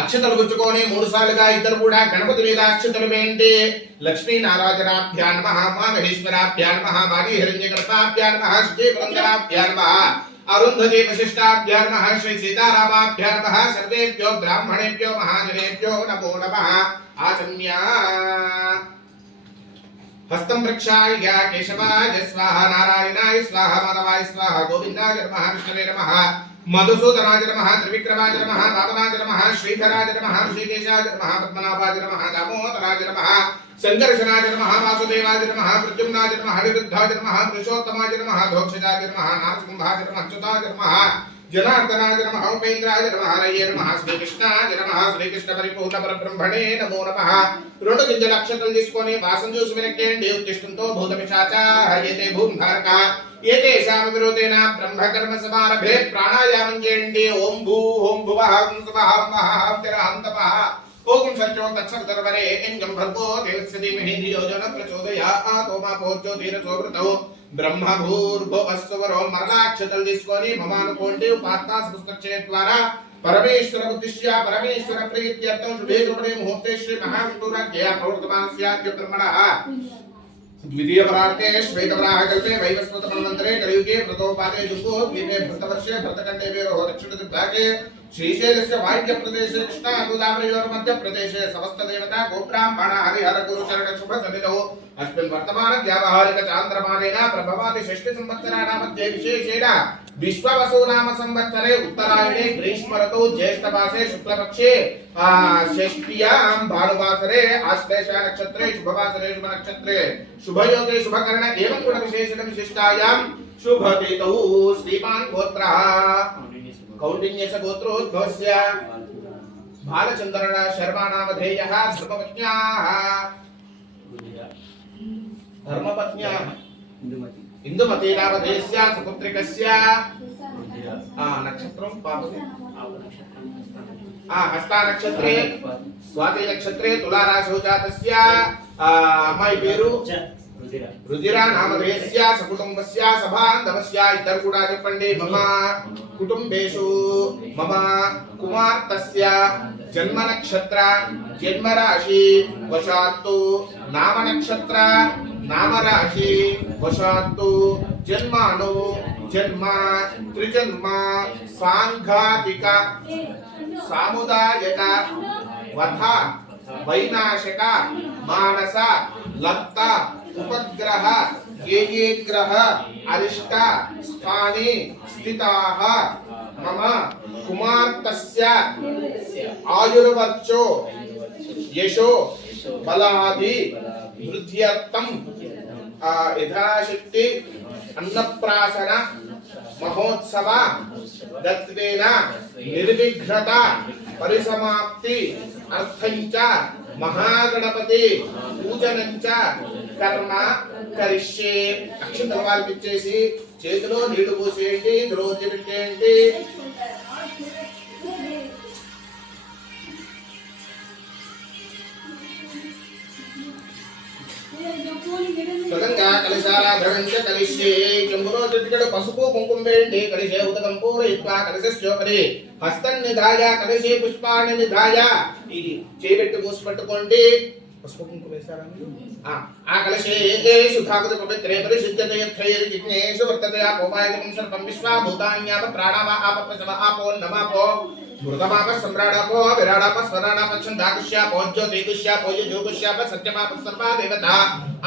అక్షతలు గుచ్చుకొని 3 సార్లుగా ఇద్దరు కూడా గణపతి మీద అక్షతలు వేయండి. లక్ష్మీ నారాజనాభ్యా నమః, మహేశ్వరాభ్యా నమః, మాది హిరణ్యగర్భాభ్యా నమః, శ్రీ పురంధరాభ్యా నమః, అరుంధతి వశిష్టాభ్యా నమః, శ్రీ సీతారామాభ్యా నమః. సర్వేభ్యో బ్రాహ్మణేభ్యో మహాజనేభ్యో నమో నమః. ఆచమ్య हस्तं प्रक्षाल्य केशवाय स्वाहा, नारायणाय स्वाहा, माधवाय स्वाहा, गोविंदाय नमः, विष्णवे नमः, मधुसूदनाय नमः, त्रिविक्रमाय नमः, वामनाय नमः, श्रीधराय नमः, ऋषिकेशाय नमः, पद्मनाभाय नमः, दामोदराय नमः, संकर्षणाय नमः, वासुदेवाय नमः, प्रद्युम्नाय नमः, अनिरुद्धाय नमः, पुरुषोत्तमाय नमः, धोक्षजाय नमः, नारसिंहाय नमः, अच्युताय नमः, जनार्दनाय नमः, उपेन्द्राय नमः, हरये नमः, श्रीकृष्णाय नमः, श्रीकृष्ण परिपूर्ण परब्रह्मणे नमो नमः. రెండు గింజల అక్షతలు తీసుకొని వాసం చూసి వెనక్కేయండి. ఉత్తిష్టంతో భూతపిశాచాయతే భూంధారక ఏతేషాం విరోధేన బ్రహ్మకర్మ సమారభే ప్రాణాయామం చేయండి. ఓం భూ ఓం భువః ఓం స్వః ఓం మహాం తిరహం తపః ఓం సత్యం తత్సవితుర్వరే ఇంగం భర్గో దేవస్య ధీమహి ధియో యో నః ప్రచోదయాత్. ఓమాపో జ్యోతిరసో వృతౌ బ్రహ్మ భూర్భువస్సువరో. మరణాక్షతలు తీసుకొని మమానుకోండి. ఉపాత్తాస్ పుస్తకచే ద్వారా परमेश्वर उद्दिश्य परमेश्वर प्रीत्यर्थं शुभे शुभे मुहूर्ते श्री महाविष्णुराज्ञया प्रवर्तमानस्याद्य ब्रह्मणः द्वितीय परार्थे श्वेतवराहकल्पे वैवस्वतमन्वन्तरे कलियुगे व्रतोपादे जुम्बूद्वीपे भरतवर्षे भरतखण्डे वेरोः दक्षिणदिग्भागे श्रीशैलस्य वायव्यप्रदेशे कृष्णागोदावरीयोर्मध्यप्रदेशे समस्तदेवता गोब्राह्मण हरिहर गुरुचरण शुभ सन्निधौ अस्मिन् वर्तमान व्यावहारिक चान्द्रमानेन प्रभवादि षष्टि संवत्सराणामध्ये विशेषेण विश्ववसु नाम संवत्सरे उत्तरायणे ग्रीष्म ऋतौ ज्येष्ठ मासे शुक्लपक्षे षष्ठ्यां भानुवासरे आश्लेष नक्षत्रे शुभवासरे शुभ नक्षत्रे शुभयोगे शुभकर्ण एवं गुण विशेषण विशिष्टायां शुभतिथौ श्रीमान् गोत्रः कौंडिन्यस्य गोत्रोद्भवस्य बालचन्द्रः शर्मा नामधेयः धर्मपत्न्याः इंदुमती नामधेयस्य सुपुत्रिकस्य नक्षत्रं पावति हस्ता नक्षत्रे स्वाति नक्षत्रे तुला राशौ जातस्य अम्मायि पेरु रुधिरा नामधेयस्य सकुटुंबस्य सभान्धवस्य इద్దరు కూడా చెప్పండి. మమ కుటుంబేషు మమ కుమార్తెస్య జన్మ నక్షత్ర జన్మ రాశి వశాత్తు నామ నక్షత్ర నామ రాశి వశాత్తు జన్మాను జన్మ త్రిజన్మ సాంఘాతిక సాముదాయక వధ వైనాశక మానస లప్త उपग्रह ये ग्रह अरिष्ट स्थाने स्थिताः मम कुमार्तस्य आयुर्वर्चो यशो बलादि वृद्ध्यर्थं यथाशक्ति अन्नप्राशन महोत्सव दत्वेन निर्विघ्नता परिसमाप्ति अर्थंच महागणपति पूजనంచ కర్మ కరిష్యే. అక్షంతలు వారికి ఇచ్చేసి చేతిలో నీళ్లు పోసేయండి. ద్రోతి పెట్టేయండి. సదంగా కలశారాధనంచ కలిష్యే. చెంబులో చిటికెడు పసుపు కుంకుమ వేయండి. కలిశే ఉదకం పూరయిత్వా కలశస్యోపరి హస్తం నిధాయ కలిశే పుష్పాన్ని నిధాయ. ఇది చేపెట్టి మూసిపెట్టుకోండి. పసుపు కుంకుమ వేశారా? ఆ కలశే శుద్ధాగత పవిత్రే పరిశుద్ధతే త్రైర్ జిజ్ఞేషు వర్తతే ఆపోపాయకం సర్వం విశ్వాభూతాన్యాప ప్రాణావ ఆపపశవ ఆపో నమాపో మృతమాప సమ్రాడాపో విరాడాప స్వరాడాప ఛందాకుష్యాపో జ్యోతికుష్యాపో యుజోకుష్యాప సత్యమాప సర్వా దేవత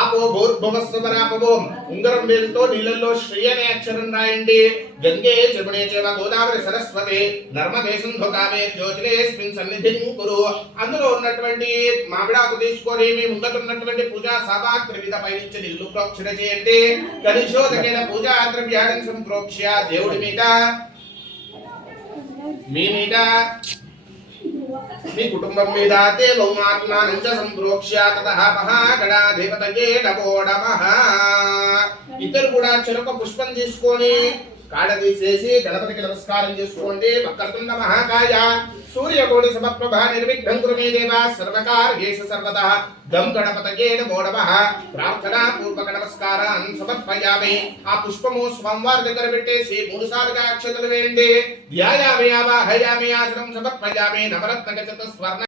ఆపో భూర్భువస్వరాపో. ఉంగరం వేలుతో నీళ్ళల్లో శ్రీ అనే అక్షరం రాయండి. గంగే జమునే చైవ గోదావరి సరస్వతి నర్మదే సింధు కావేరీ జ్యోతిరేస్మిన్ సన్నిధిం కురు. అందులో ఉన్నటువంటి మామిడాకు తీసుకొని మీ ముంగట ఉన్నటువంటి పూజా సామాగ్రి మీద పైనుంచి నీళ్లు ప్రోక్షణ చేయండి. కలిశోదకేన పూజా ద్రవ్యాన్ని సంప్రోక్ష్య దేవుడి మీద మీ మీద మీ కుటుంబం మీద దేవమాత్మానంచ సంప్రోక్ష్య తతః మహాగణాధిపతయే నమో నమః. ఇద్దరు కూడా చెరొక పుష్పం తీసుకొని కాడ తీసేసి గణపతికి నమస్కారం చేసుకోండి. వక్రతుండ మహాకాయ సూర్యకోటి సమప్రభ నిర్విఘ్నం కురు మే దేవ సర్వకార్యేషు సర్వదా గం గణపతయే నమో నమః. ప్రార్థనా పూర్వక నమస్కారాన్ని సమర్పయామి. ఆ పుష్పము స్వామివారి దగ్గర పెట్టేసి 3 సార్లుగా అక్షతలు వేయండి. ధ్యాయామి ఆవాహయామి ఆసనం సమర్పయామి. నవరత్న గజత స్వర్ణ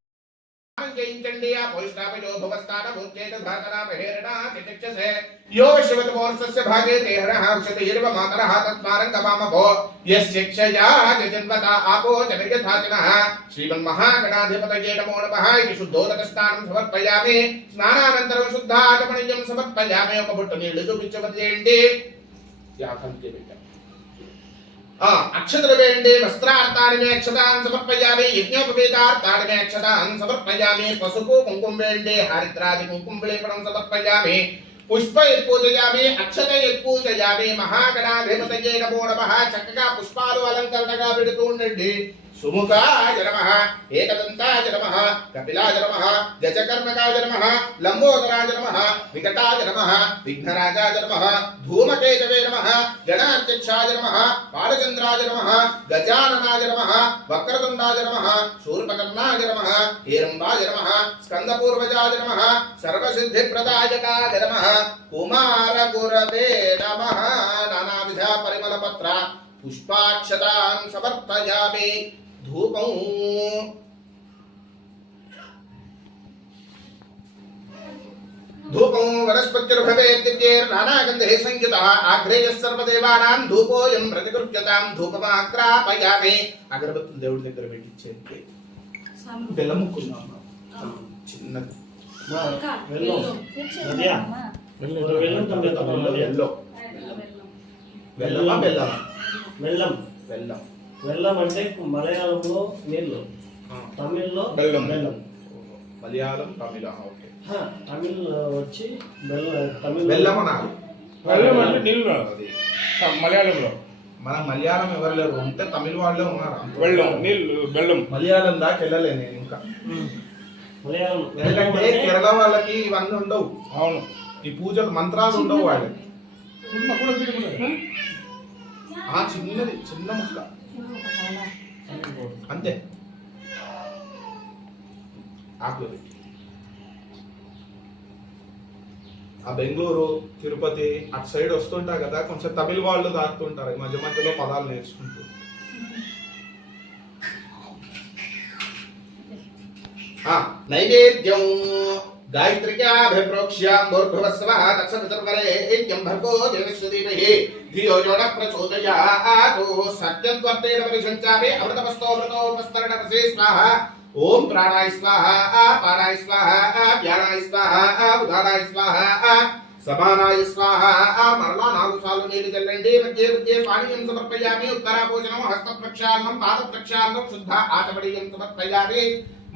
జయించండి. ఆ వైష్ణవయో భవస్థాన భూచేత ధాతన బహిరణా చచక్షసే యో శివతమోర్సస్య భాగే తేహరః ఉషతీర్వ మాతరః తస్మారంగమామభో యస్యక్షయా జన్మత ఆపో జనయథాచనః. శ్రీమన్మహాగణాధిపతయే నమో నమః. ఇది శుద్ధోదక స్నానం సమర్పయామి. స్నానానంతరం శుద్ధాచమనీయం సమర్పయామి. ఒక బుట్ట నీళ్లు చూపించవద్దేయండి. అక్షతలు వేయండి. వస్త్రార్థాన్ని మే అక్షతాన్ సమర్పయామి. యజ్ఞోపవేతార్థాన్ని మే అక్షతాన్ సమర్పయామి. పసుపు కుంకుమ వేయండి. హరిద్రాది కుంకుమ విలేపనం సమర్పయామి. పుష్ప పూజయామి. అక్షత పూజయామి. మహాగణాధిపతయే నమో నమః. చక్కగా పుష్పాలు అలంకరణగా పెడుతూ ఉండండి. సుముఖాయ నమః. ఏకదంతాయ నమః. కపిలాయ నమః. గజకర్ణకాయ నమః. లంబోదరాయ నమః. వికటాయ నమః. విఘ్నరాజాయ నమః. ధూమకేతవే నమః. గణాధ్యక్షాయ నమః. బాలచంద్రాయ నమః. గజాననాయ నమః. వక్రతుండాయ నమః. శూర్పకర్ణాయ నమః. హేరంబాయ నమః. స్కందపూర్వజాయ నమః. సర్వసిద్ధిప్రదాయకాయ నమః. కుమారగురవే నమః. నానావిధ పరిమళపత్ర పుష్పాక్షతాన్ సమర్పయామి. ధూపం ధూపం వనస్పతిర్భవేద్యేర్నానాగంధే సంయుతః. ఆగ్రేయః సర్వదేవానాం ధూపోయం ప్రతిగృహ్యతాం. ధూపమాగ్రాపయామి. అగరబత్తులు దేవుడి దగ్గర పెట్టించేది. బెల్లం ముక్కున్నాం చిన్నది. బెల్లమా బెల్లమా? వెల్లం. బెల్లం. వెల్లం అంటే మలయాళంలో నీళ్ళు, తమిళ్లో బెల్లం. బెల్లం. మలయాళం తమిళ. ఓకే. తమిళ్ వచ్చి తమిళ్ బెల్లం అనాలి. బెల్లం అంటే నీళ్ళు అది మలయాళంలో. మన మలయాళం ఎవరు లేరు, ఉంటే తమిళ వాళ్ళే ఉన్నారు. బెల్లం నీళ్ళు బెల్లం. మలయాళం దాకా వెళ్ళలే నేను ఇంకా. మలయాళం. ఎందుకంటే కేరళ వాళ్ళకి ఇవన్నీ ఉండవు. అవును. ఈ పూజలు మంత్రాలు ఉండవు వాళ్ళకి. ఆ చిన్నది చిన్న ముక్క అంతే. ఆకులు ఆ బెంగళూరు తిరుపతి అటు సైడ్ వస్తుంటా కదా, కొంచెం తమిళ వాళ్ళు దాటుతుంటారు మధ్య మధ్యలో పదాలు నేర్చుకుంటూ. నైవేద్యం గాయత్రికాభిప్రోక్ష్య మూర్భువస్వః తత్సవితుర్వరేణ్యం భర్గో దేవస్య ధీమహి ధియో యో నః ప్రచోదయాత్. సత్యం త్వర్తేన పరిశంచామి. అమృతమస్తోమృతోపస్తరణపసే స్వాహా. ఓం ప్రాణాయ స్వాహా. పానాయ స్వాహా. వ్యానాయ స్వాహా. ఉదానాయ స్వాహా. సమానాయ స్వాహా. మరలా 4 సార్లు నీళ్లు చల్లండి. మధ్య మధ్య పానీయం సమర్పయామి. ఉత్తరాభోజనం, హస్త ప్రక్షాళనం, పాద ప్రక్షాళనం, శుద్ధ ఆచమనీయం సమర్పయామి.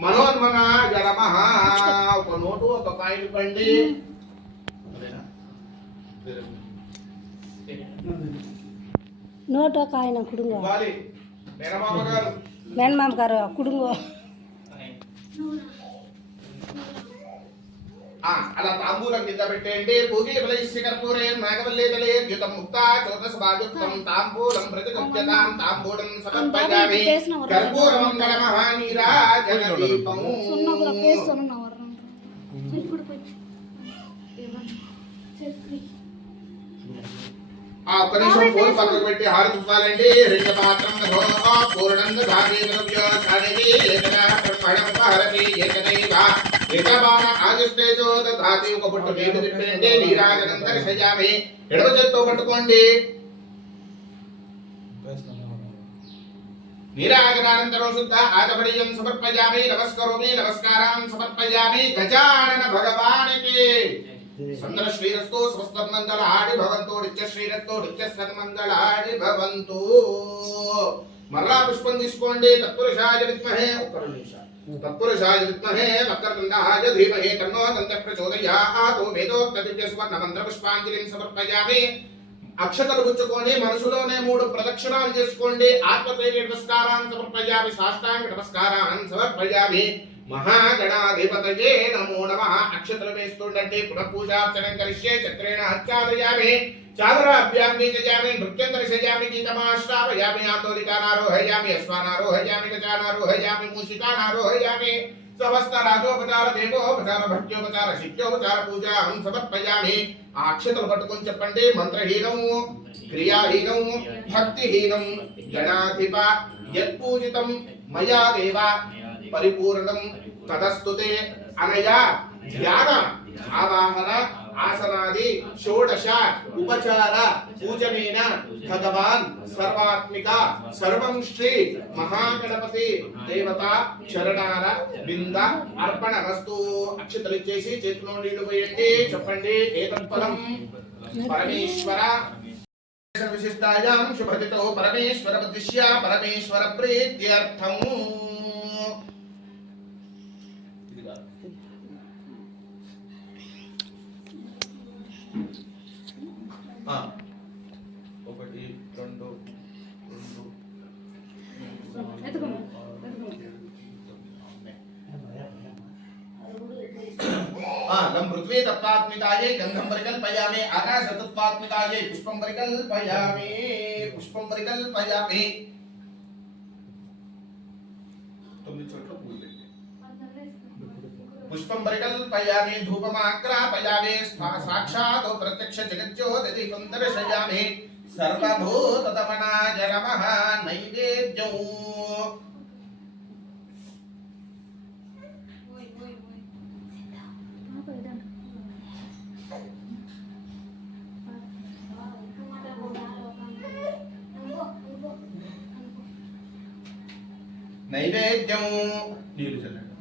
మనోన్మనాయ నమః. ఒక నోటు ఒక కాయలు పండి. నోటో కాయన కుడుంగో మేనమామ గారు మేనమామ గారు కుడుంగో. అలా తాంబూలం కింద పెట్టేయండి. పూజ బలైస్య కర్పూరే నాగవల్లేదలే ద్యుతం ముక్తా చోదసభాయుక్తం తాంబూలం ప్రతిగృహ్యతాం. తాంబూలం సమర్పయామి. కర్పూరమంగళ మహానీరాజన దీపం. ఒక్క నిమిషం ఫోన్ పక్కకు పెట్టి హారతి ఇవ్వాలండి. 2 పాత్రం పూర్ణం దాని ఒక బుట్ట నీళ్లు తిప్పండి. నీరాజనం దర్శయామి. ఎడమ చేత్తో పట్టుకోండి. నీరాజనానంతరం శుద్ధ ఆచమనీయం సమర్పయామి. నమస్కరోమి. నమస్కారాన్ సమర్పయామి. గజానన భగవానికి సందర శ్రీరస్తో సమస్తమంగళాని భవంతు. నిత్య శ్రీరస్తో నిత్య సన్మంగళాని భవంతు. మరలా పుష్పం తీసుకోండి. తత్పురుషాయ విద్మహే. ఒక్క 2 నిమిషాలు. తత్పురుషాయ విద్మహే వక్రతుండాయ ధీమహి తన్నో దంతః ప్రచోదయాత్. వేదోక్త దివ్య సువర్ణ మంత్ర పుష్పాంజలిని సమర్పయామి. అక్షతలు గుచ్చుకొని మనసులోనే 3 ప్రదక్షిణాలు చేసుకోండి. ఆత్మతైర్య నమస్కారాన్ని సమర్పయామి. సాష్టాంగ నమస్కారాన్ని సమర్పయామి. మహాగణాధిపతయే నమో నమః. అక్షతలు వేస్తుండండి. పునఃపూజార్చనం కరిష్యే. చక్రేణ ఆచ్ఛాదయామి. चादराभ्यां नीचयामि नृत्यं दर्शयामि गीतमाश्रावयामि आतोलिकानारोहयामि अश्वानारोहयामि गजानारोहयामि मूषिकानारोहयामि समस्तराजोपचार देवोपचार भक्त्योपचार शिक्योपचार पूजां समर्पयामि अक्षतలు పట్టుకొని చెప్పండి మంత్రహీనం క్రియాహీనం భక్తిహీనం గణాధిప యత్పూజితం మయా దేవ పరిపూర్ణం తదస్తుతే అనయా ధ్యాన ఆవాహన ఆసనాది షోడశ ఉపచార పూజనేన భగవాన్ సర్వాత్మిక సర్వం శ్రీ మహాగణపతి దేవత చరణార బింద అర్పణ వస్తు అక్షతలు ఇచ్చేసి చేతిలో నీళ్లు పోయండి చెప్పండి ఏతత్ఫలం పరమేశ్వర విశిష్టాయాం శుభతితో పరమేశ్వర ఉద్దిశ్య పరమేశ్వర ప్రీత్యర్థం ఒకటి రెండు లం పృథ్వీ తత్వాత్మికాయై గంధం పరికల్పయామి ఆకాశ తత్వాత్మికాయై పుష్పం పరికల్పయామి తొమ్మిది చోట్ల పూలు పెట్టి పుష్పం పరికల్పయామి ధూపమాగ్రాపయామి సాక్షాత్ ప్రత్యక్ష జగజ్యోతిదీపం దర్శయామి సర్వభూతతమనాయ నమః నైవేద్యం నైవేద్యం నీళ్ళు చల్లండి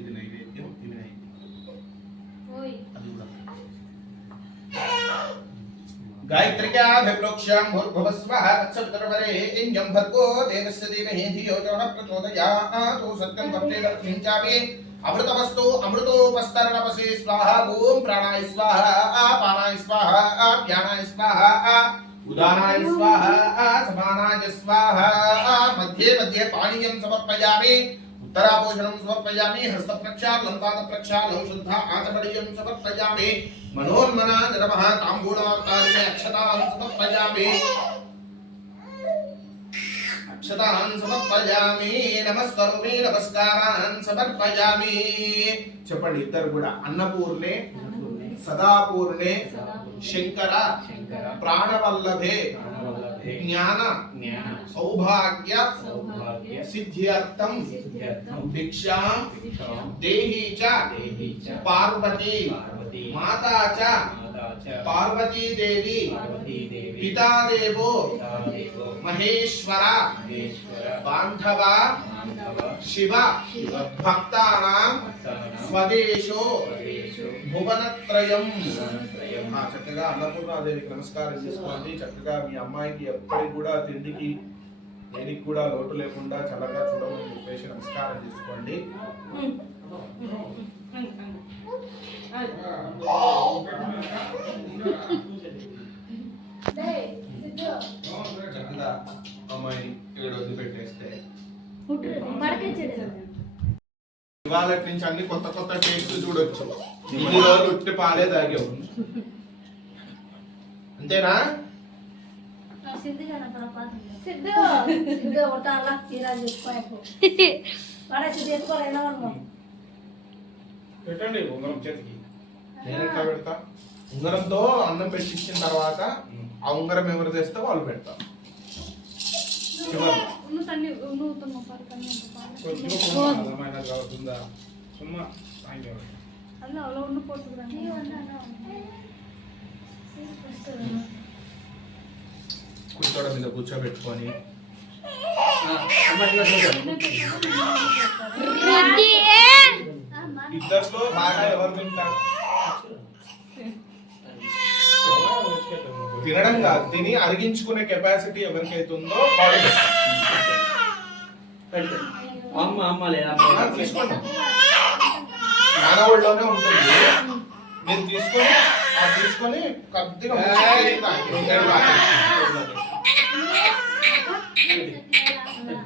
ఇది నైవేద్యం ఇది నైవేద్యం అది కూడా గాయత్రికాభిప్రోక్ష్యం భూర్భువస్వః తత్సవితుర్వరే ఇంజం భర్గో దేవస్య ధీమహి ధియో యో నః ప్రచోదయాత్ సత్యం భక్తేన చించామి అమృతవస్తు అమృతోపస్తరణపసి స్వాహా ఓం ప్రాణాయ స్వాహా పానాయ స్వాహా వ్యానాయ స్వాహా ఉదానాయ స్వాహా సమానాయ స్వాహా మధ్యే మధ్యే పానీయం సమర్పయామి उत्तराभूषणं समर्पयामि हस्तप्रक्षालनं पादप्रक्षालनं शुद्ध आचमनीयं समर्पयामि मनोन्मना नमः ताम्बूलाकारे अक्षतान् समर्पयामि नमस्करोमि नमस्कारान् समर्पयामि చెప్పండి ఇద్దరు కూడా అన్నపూర్ణే సదాపూర్ణే శంకర ప్రాణవల్లభే జ్ఞాన సౌభాగ్య సిద్ధ్యర్థం భిక్షాం దేహి చ పార్వతీ మాతా చ పార్వతీ దేవి పితాదేవో మహేశ్వర బాంధవ శివ భక్తానాం స్వదేశో భువనత్రయం చక్కగా అన్నపూర్ణాదేవికి నమస్కారం చేసుకోండి. చక్కగా మీ అమ్మాయికి ఎప్పటికి కూడా తిండికి దేనికి కూడా లోటు లేకుండా చల్లగా చూడమని చెప్పేసి నమస్కారం చేసుకోండి. చక్కగా అమ్మాయి ఇక్కడ వదిలిపెట్టేస్తే ఇవాళ నుంచి అన్ని కొత్త కొత్త టేస్ట్ చూడొచ్చు. ఇన్ని రోజులు ఉట్టి పాలే తాగావు అంతేనా? పెట్టండి ఉంగరం చేతికి. నేను ఎట్లా పెడతా? ఉంగరంతో అన్నం పెట్టించిన తర్వాత ఆ ఉంగరం ఎవరు తెస్తే వాళ్ళు పెడతా. సుమ్మా కూర్చోడ మీద కూర్చోబెట్టుకొని ఇద్దరిలో బాగా ఎవరు తింటారు? తినడం కాదు, తిని అరిగించుకునే కెపాసిటీ ఎవరికైతే ఉందో తీసుకోండి. మానవుల్లోనే ఉంటుంది. మీరు తీసుకొని కొద్దిగా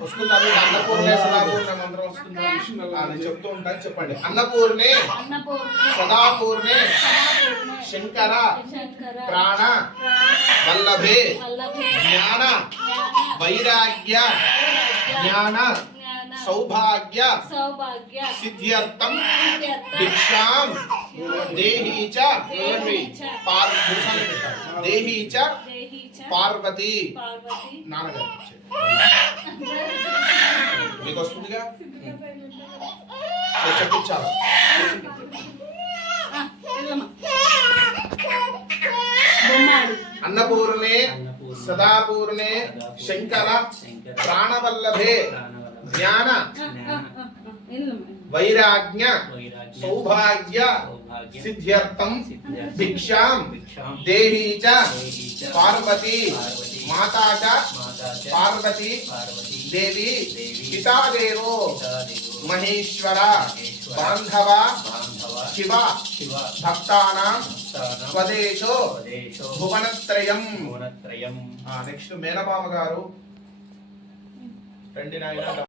వస్తుందా? అన్నపూర్ణ సదాపూర్ణ మంత్రం వస్తుందా? నేను చెప్తూ ఉంటాను చెప్పండి. అన్నపూర్ణే సదాపూర్ణే శంకర ప్రాణ వల్లభే జ్ఞాన వైరాగ్య జ్ఞాన సౌభాగ్య సిద్ధ్యర్థం భిక్షాం దేహి చ దేహి చ పార్వతి. నాన్నగారు మీకు వస్తుందిగా చెప్పించాలి. అన్నపూర్ణే సదాపూర్ణే శంకర ప్రాణవల్లభే జ్ఞాన వైరాగ్య సౌభాగ్య సిద్ధ్యర్థం భిక్షాం దేహి చ పార్వతి మాతా చ పార్వతి దేవి పితాదేవో మహేశ్వర బాంధవ శివ భక్తానాం స్వదేశో భువనత్రయం. నెక్స్ట్ మేనమామ గారు రండి నాయన.